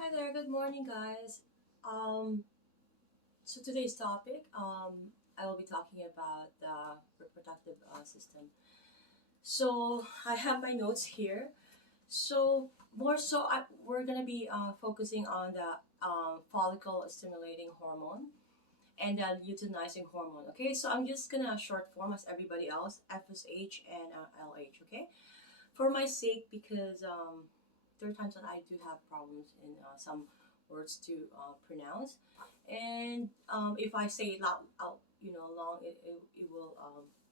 Hi there, good morning, guys. Um, so today's topic, I will be talking about the reproductive system. So I have my notes here. So we're gonna be focusing on the follicle stimulating hormone and the luteinizing hormone. Okay, so I'm just gonna short form as everybody else, FSH and LH. Okay, for my sake because there are times that I do have problems in some words to pronounce, and if I say it loud, out, long, it will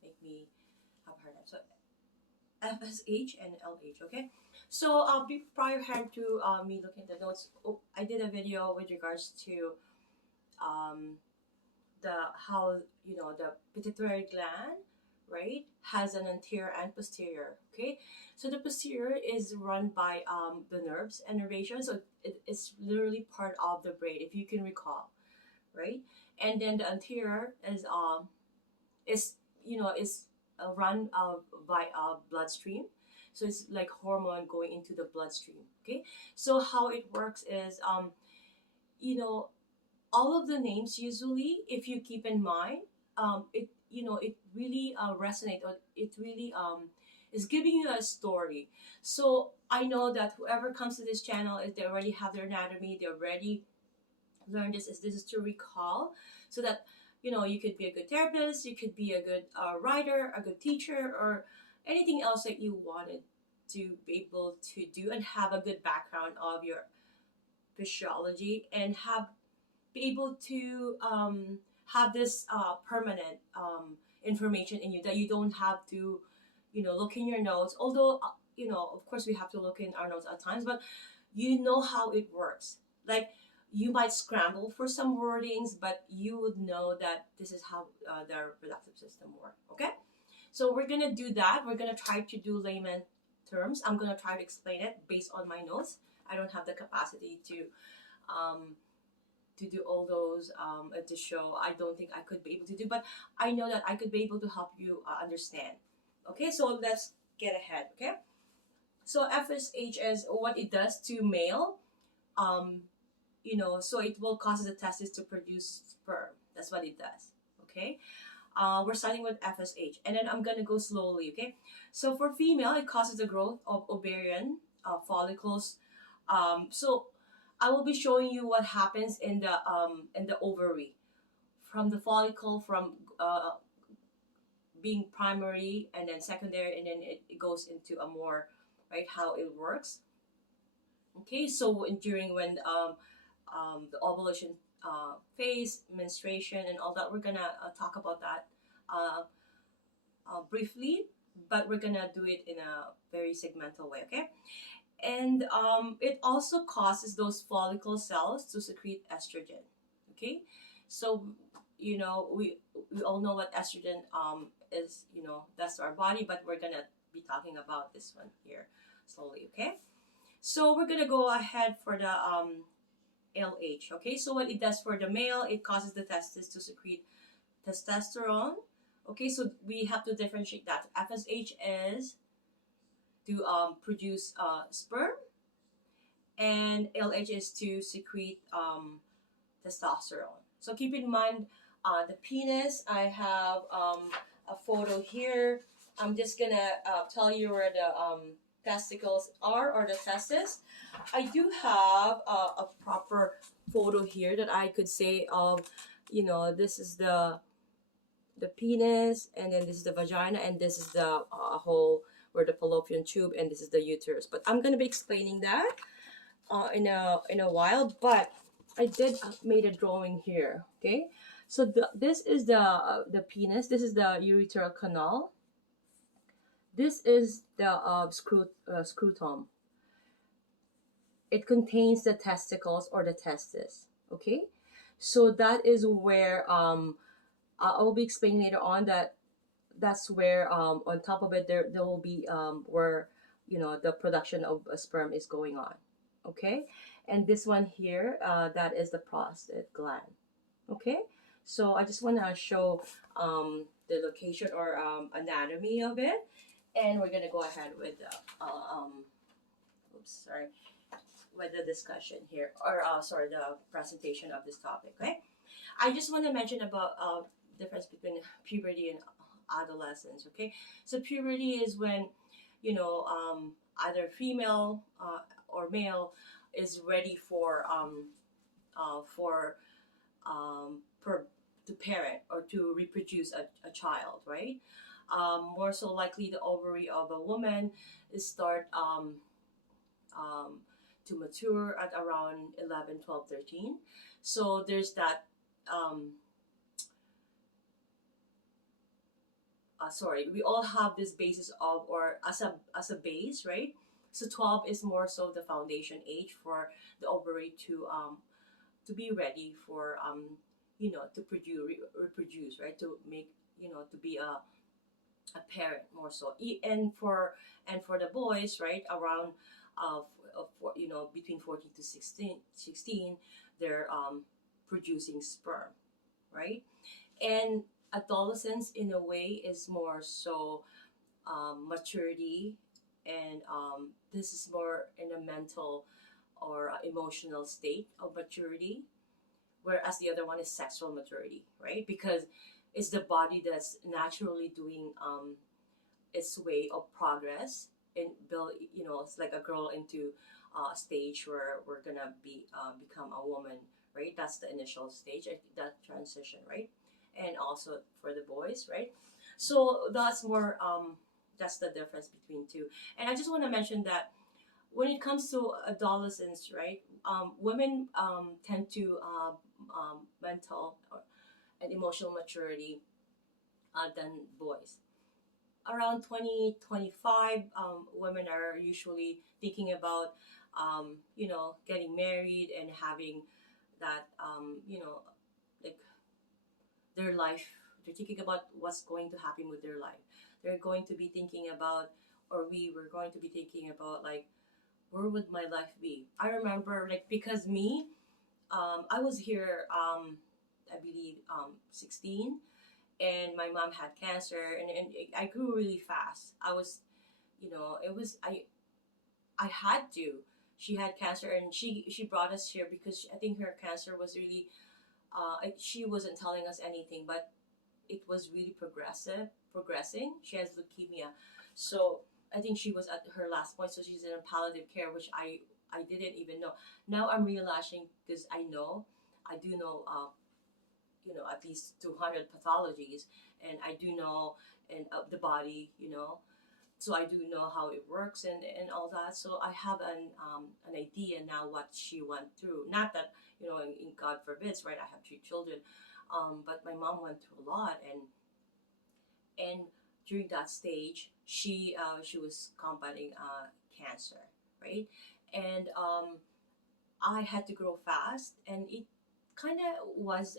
make me have a hard time. So FSH and LH, okay? So prior hand to me looking at the notes, I did a video with regards to um, the how the pituitary gland, right, has an anterior and posterior. Okay, so the posterior is run by the nerves and nervation, so it's literally part of the brain, if you can recall, right? And then the anterior is is run by bloodstream, so it's like hormone going into the bloodstream. Okay, so how it works is you know all of the names usually, if you keep in mind, it really resonate, or it really is giving you a story. So I know that whoever comes to this channel, if they already have their anatomy, they already learned this is to recall, so that you could be a good therapist, you could be a good writer, a good teacher, or anything else that you wanted to be able to do, and have a good background of your physiology, and be able to have this permanent information in you, that you don't have to look in your notes, although of course we have to look in our notes at times, but you know how it works. Like, you might scramble for some wordings, but you would know that this is how the reproductive system works. Okay, so we're gonna do that. We're gonna try to do layman terms. I'm gonna try to explain it based on my notes. I don't have the capacity um, to do all those at the show. I don't think I could be able to do, but I know that I could be able to help you understand. Okay, so let's get ahead. Okay, so FSH is what it does to male. Um, so it will cause the testes to produce sperm. That's what it does. Okay, we're starting with FSH, and then I'm gonna go slowly. Okay, so for female, it causes the growth of ovarian follicles. So I will be showing you what happens in the ovary, from the follicle, from being primary and then secondary, and then it goes into a more, right, how it works. Okay, so during when the ovulation phase, menstruation, and all that, we're gonna talk about that uh, briefly, but we're gonna do it in a very segmental way. Okay, and it also causes those follicle cells to secrete estrogen. Okay, so we all know what estrogen is. That's our body, but we're gonna be talking about this one here slowly. Okay, so we're gonna go ahead for the LH. Okay, so what it does for the male, it causes the testes to secrete testosterone. Okay, so we have to differentiate that. FSH is to produce sperm, and LH is to secrete testosterone. So keep in mind the penis. I have a photo here. I'm just gonna tell you where the testicles are, or the testes. I do have a proper photo here that I could say of, this is the penis, and then this is the vagina, and this is the hole where the fallopian tube, and this is the uterus. But I'm gonna be explaining that in a while. But I did made a drawing here. Okay, so this is the penis. This is the urethral canal. This is the scrotum. It contains the testicles, or the testis. Okay, so that is where I will be explaining later on that that's where on top of it there will be where the production of a sperm is going on. Okay, and this one here, that is the prostate gland. Okay, so I just want to show the location, or anatomy of it, and we're gonna go ahead with the Sorry, with the discussion here, or sorry, the presentation of this topic. Okay, I just want to mention about difference between puberty and adolescence. Okay, so puberty is when, either female or male is ready for per, to parent or to reproduce a child, right? More so likely, the ovary of a woman is start um, to mature at around 11, 12, 13. So there's that, um, sorry, we all have this basis of, or as a base, right? So 12 is more so the foundation age for the ovary to be ready for, to reproduce, right? To make, to be a parent, more so. And for the boys, right, around between 14 to 16, they're producing sperm, right? And adolescence in a way is more so maturity, and this is more in a mental or emotional state of maturity, whereas the other one is sexual maturity, right? Because it's the body that's naturally doing its way of progress and build. It's like a girl into a stage where we're gonna become a woman, right? That's the initial stage, that transition, right? And also for the boys, right? So that's the difference between two. And I just want to mention that when it comes to adolescence, right, women tend to mental and emotional maturity than boys. Around 2025, women are usually thinking about, getting married and having that, like their life. They're thinking about what's going to happen with their life. They're going to be thinking about, or we were going to be thinking about, like, where would my life be? I remember, like, because me, I was here, I believe, 16, and my mom had cancer, and I grew really fast. I was, it was, I had to. She had cancer, and she brought us here because I think her cancer was really, she wasn't telling us anything, but it was really progressing. She has leukemia, so I think she was at her last point. So she's in a palliative care, which I didn't even know. Now I'm realizing, because I do know, at least 200 pathologies, and I do know, and the body, so I do know how it works, and all that. So I have an idea now what she went through. Not that, in God forbids, right? I have 3 children, but my mom went through a lot, and during that stage, she was combating cancer, right? And I had to grow fast, and it kind of was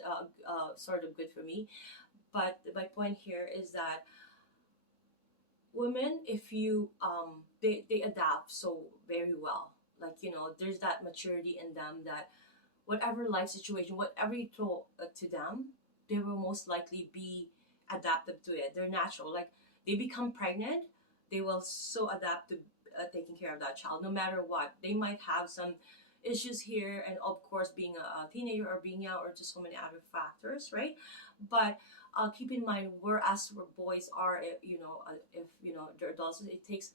sort of good for me. But my point here is that women, if you they adapt so very well. Like, there's that maturity in them that whatever life situation, whatever you throw to them, they will most likely be adaptive to it. They're natural. Like, they become pregnant, they will so adapt to taking care of that child, no matter what. They might have some issues here, and of course, being a teenager or being young, or just so many other factors, right? But keep in mind, whereas where boys are, if they're adults, it takes,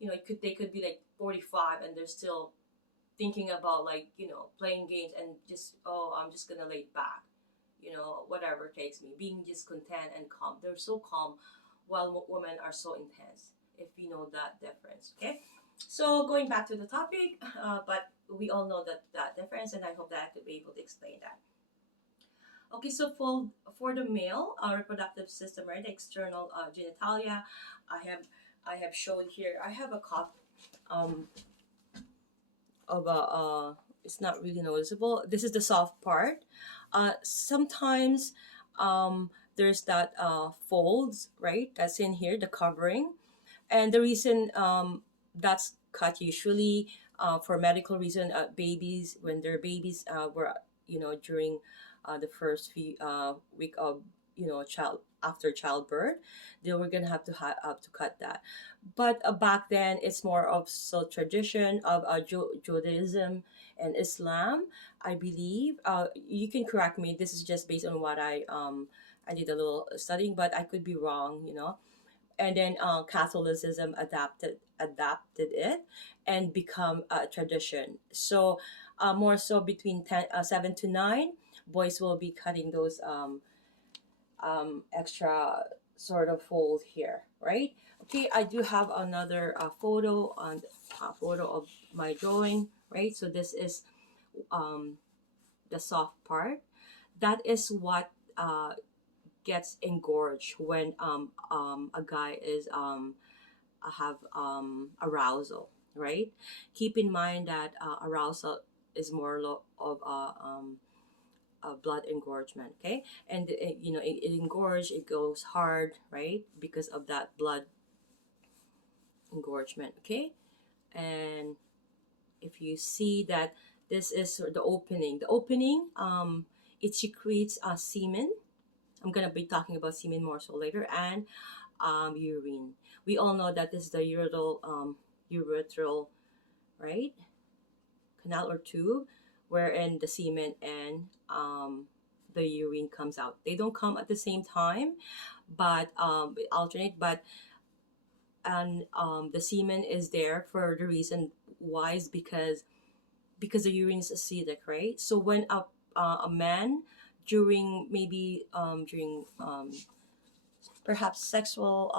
they could be like 45, and they're still thinking about, like, playing games, and just, oh, I'm just gonna lay back, whatever takes me, being just content and calm. They're so calm, while women are so intense, if you know that difference. Okay, so going back to the topic, but we all know that difference, and I hope that I could be able to explain that. Okay, so for the male reproductive system, right, the external genitalia, I have I have shown here. I have a cup um of a it's not really noticeable. This is the soft part. Sometimes there's that folds, right? That's in here, the covering, and the reason that's cut usually for medical reason. Babies, when they're babies, were during the first few week of child after childbirth, then we're gonna have to cut that. But back then, it's more of so tradition of Judaism and Islam, I believe. You can correct me. This is just based on what I did a little studying, but I could be wrong. And then Catholicism adapted it and become a tradition. So more so between 7 to 9, boys will be cutting those extra sort of fold here, right? Okay, I do have another photo of my drawing, right? So this is um, the soft part. That is what gets engorged when a guy is have arousal, right? Keep in mind that arousal is more of a blood engorgement, okay? And it engorge, it goes hard, right? Because of that blood engorgement, okay? And if you see that this is the opening, it secretes semen. I'm gonna be talking about semen more so later, and urine. We all know that this is the urethral, right, canal or tube, wherein the semen and the urine comes out. They don't come at the same time, but alternate. But and the semen is there for the reason why is because the urine is acidic, right? So when a man during maybe during perhaps sexual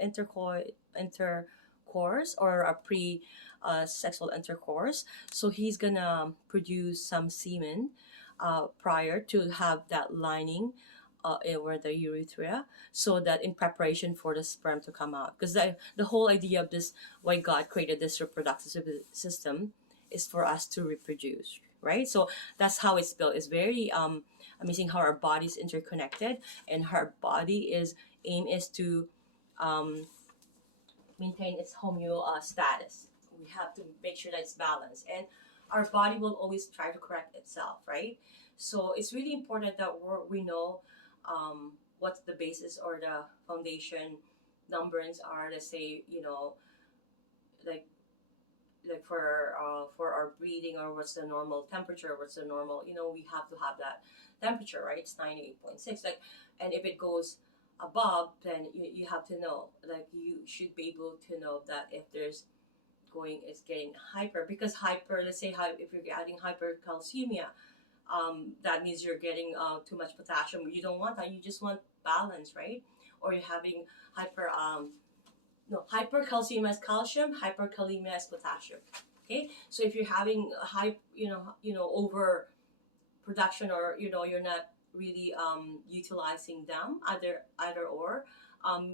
intercourse or a pre sexual intercourse, so he's gonna produce some semen prior to have that lining where the urethra, so that in preparation for the sperm to come out, because the whole idea of this, why God created this reproductive system, is for us to reproduce, right? So that's how it's built. It's very amazing how our body's interconnected, and our body is aim is to um, maintain its homeostasis. We have to make sure that it's balanced, and our body will always try to correct itself, right? So it's really important that we know what the basis or the foundation numberings are. Let's say, like for our breathing, or what's the normal temperature, what's the normal, we have to have that temperature, right? It's 98.6, like, and if it goes above, then you have to know, like, you should be able to know that if there's going it's getting hyper, because hyper, let's say, if you're adding hypercalcemia, that means you're getting too much potassium. You don't want that, you just want balance, right? Or you're having hyper no, hypercalcemia is calcium, hyperkalemia is potassium. Okay, so if you're having a high, over production, or you're not really utilizing them, either or,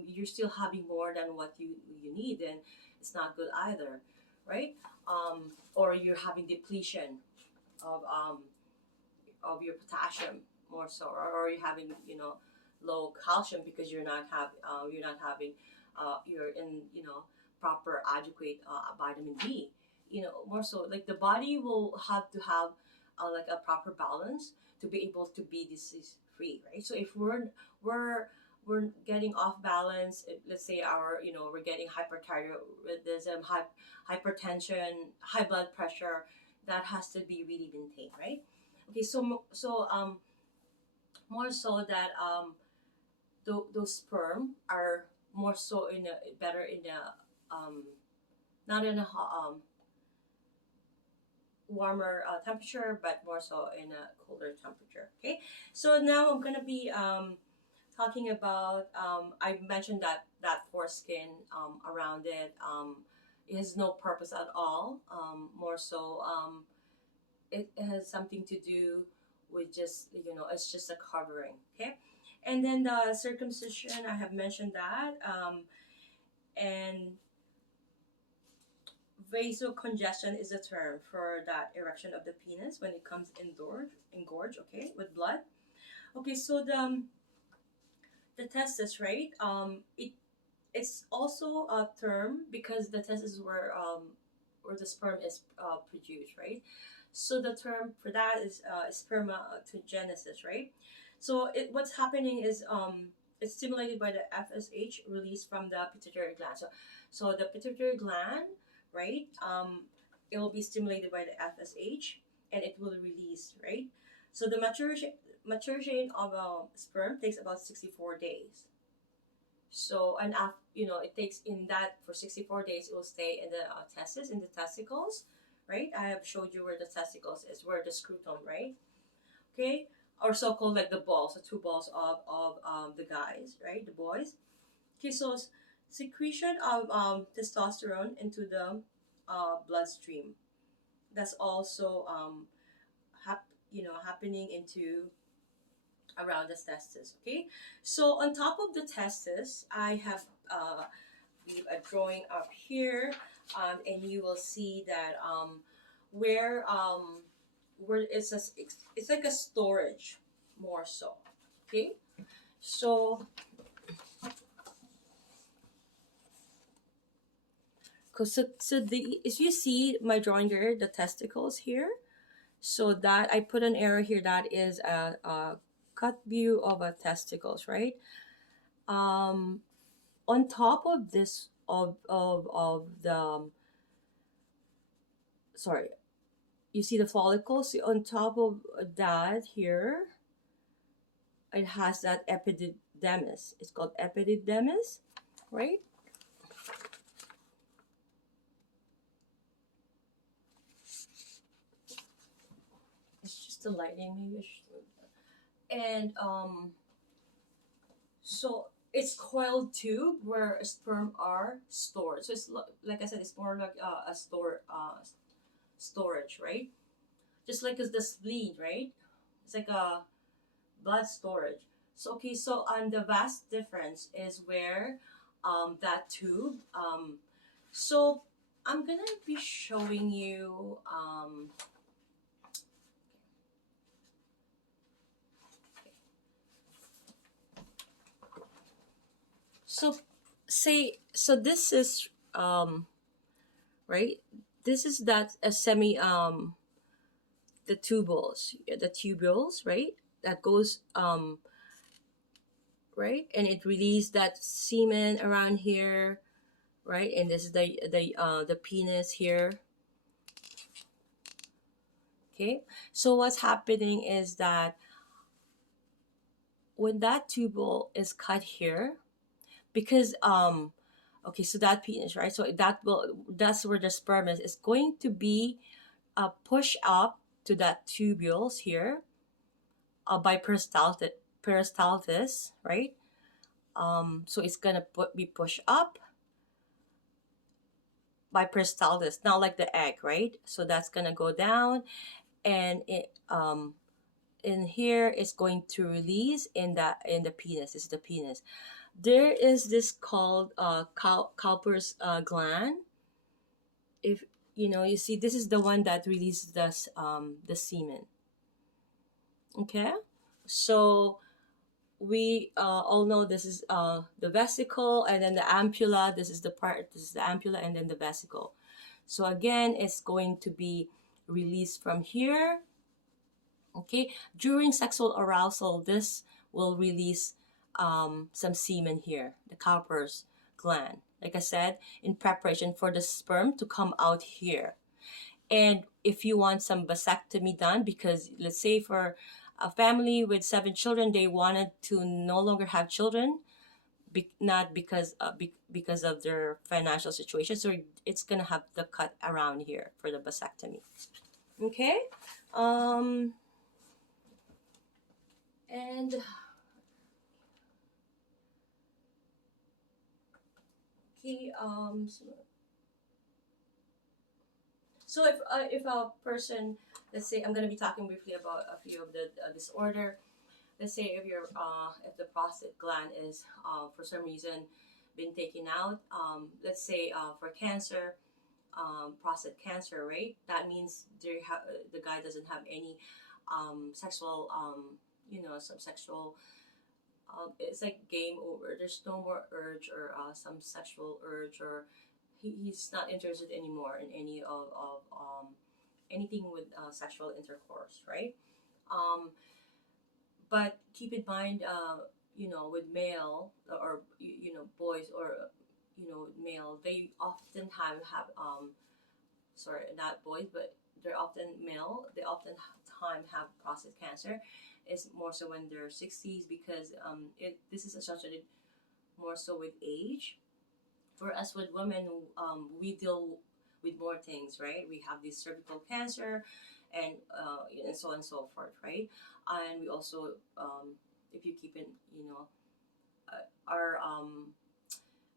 you're still having more than what you need, and it's not good either, right? Or you're having depletion of your potassium more so, or you're having low calcium because you're not having you're in proper adequate vitamin D. More so, like, the body will have to have like a proper balance to be able to be disease free, right? So if we're we're getting off balance, let's say we're getting hyperthyroidism, hypertension, high blood pressure, that has to be really maintained, right? Okay, so more so that those sperm are more so in a better in a not in a warmer temperature, but more so in a colder temperature. Okay, so now I'm gonna be talking about I mentioned that foreskin around it, it has no purpose at all. More so, it has something to do with just it's just a covering. Okay, and then the circumcision, I have mentioned that, and vasocongestion is a term for that erection of the penis when it comes engorge, okay, with blood. Okay, so the testis, right? It's also a term because the testis is where the sperm is produced, right? So the term for that is spermatogenesis, right? So what's happening is it's stimulated by the FSH released from the pituitary gland. So the pituitary gland, right? It will be stimulated by the FSH, and it will release, right? So the maturation of a sperm takes about 64 days. So and after, it takes in that for 64 days, it will stay in the testes, in the testicles, right? I have showed you where the testicles is, where the scrotum, right? Okay, or so called like the balls, the two balls of the guys, right? The boys. Okay, so secretion of testosterone into the bloodstream. That's also happening into around the testes. Okay, so on top of the testes, I have leave a drawing up here, and you will see that where where it's like a storage more so. Okay, so so the if you see my drawing there, the testicles here, so that I put an arrow here, that is a cut view of a testicles, right? um on top of this of the sorry, you see the follicles on top of that here, it has that epididymis. It's called epididymis, right? It's just the lighting, maybe I should move that. And so it's coiled tube where sperm are stored. So it's like I said, it's more like a storage, right? Just like as the spleen, right? It's like a blood storage. So okay, so the vast difference is where that tube. So I'm gonna be showing you so so this is right, this is that a semi the tubules, right, that goes right, and it released that semen around here, right, and this is the penis here. Okay, so what's happening is that when that tubule is cut here, because okay, so that penis, right, so that's where the sperm is going to be pushed up to that tubules here by peristaltis, right? So it's gonna be pushed up by peristaltis, not like the egg, right? So that's gonna go down, and it in here it's going to release in the penis. This is the penis. There is this called Cowper's gland. If you see, this is the one that releases the semen. Okay, so we all know this is the vesicle, and then the ampulla. This is the part. This is the ampulla, and then the vesicle. So again, it's going to be released from here. Okay, during sexual arousal, this will release some semen here, the Cowper's gland. Like I said, in preparation for the sperm to come out here. And if you want some vasectomy done, because let's say for a family with 7 children, they wanted to no longer have children, not because of their financial situation, so it's gonna have the cut around here for the vasectomy. Okay, and okay, so if a person, let's say I'm gonna be talking briefly about a few of the disorder. Let's say if the prostate gland is for some reason been taken out, let's say for cancer, prostate cancer, right? That means the guy doesn't have any sexual some sexual it's like game over. There's no more urge or some sexual urge, or he's not interested anymore in any of anything with sexual intercourse, right? um But keep in mind, with male or boys or male, they often have sorry, not boys, but they're often male. They often time have prostate cancer. It's more so when they're 60s because this is associated more so with age. For us with women, we deal with more things, right? We have this cervical cancer, and so on and so forth, right? And we also, if you keep in, uh, are um,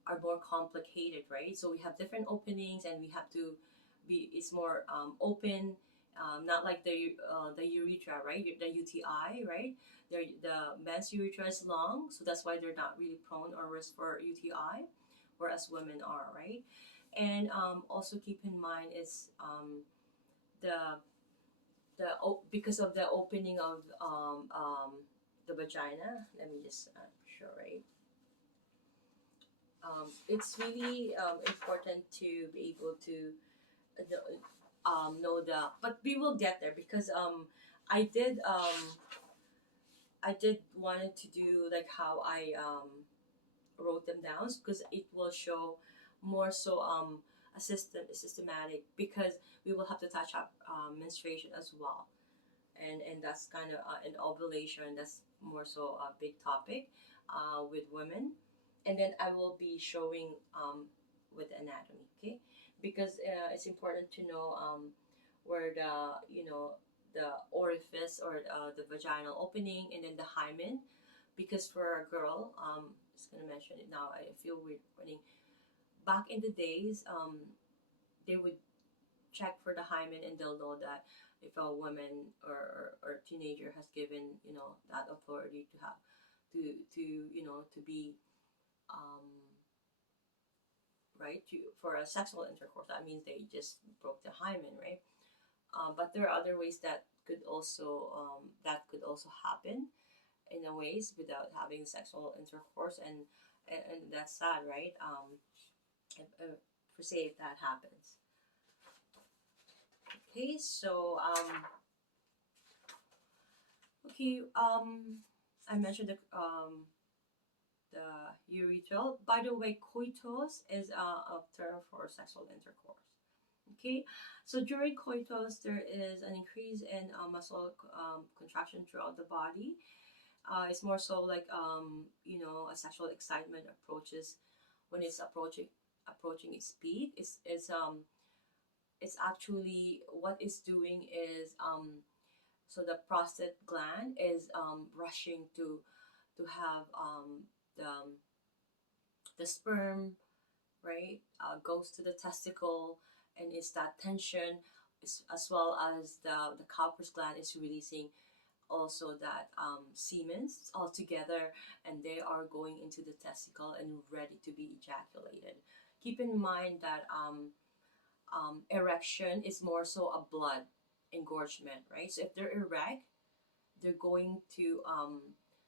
are more complicated, right? So we have different openings, and we have to be. It's more open, not like the urethra, right? The UTI, right? The men's urethra is long, so that's why they're not really prone or risk for UTI, whereas women are, right? And also keep in mind is the because of the opening of the vagina. Let me just show, right? It's really important to be able to know the, but we will get there because I did wanted to do like how I wrote them down because it will show more so a systematic because we will have to touch up menstruation as well, and that's kind of an ovulation. That's more so a big topic with women, and then I will be showing with anatomy, okay? Because it's important to know where the orifice or the vaginal opening, and then the hymen, because for a girl, just gonna mention it now. I feel weird running. Back in the days, they would check for the hymen, and they'll know that if a woman or teenager has given that authority to have to be um, right for a sexual intercourse. That means they just broke the hymen, right? But there are other ways that could also happen in a ways without having sexual intercourse, and that's sad, right? Per se, if that happens. Okay, so I mentioned the urethral. By the way, coitus is a term for sexual intercourse. Okay, so during coitus, there is an increase in muscle contraction throughout the body. It's more so like a sexual excitement approaches when it's approaching its peak. It's actually what it's doing is so the prostate gland is rushing to have the sperm, right, goes to the testicle, and it's that tension as well as the Cowper's gland is releasing also that semen all together, and they are going into the testicle and ready to be ejaculated. Keep in mind that erection is more so a blood engorgement, right? So if they're erect, they're going to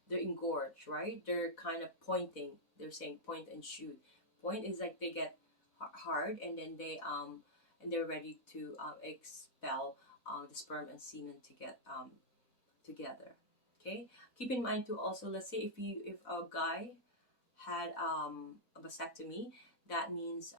they're engorged, right? They're kind of pointing. They're saying point and shoot. Point is like they get hard, and then they're ready to expel the sperm and semen to get together. Okay. Keep in mind to also, let's say if a guy had a vasectomy, that means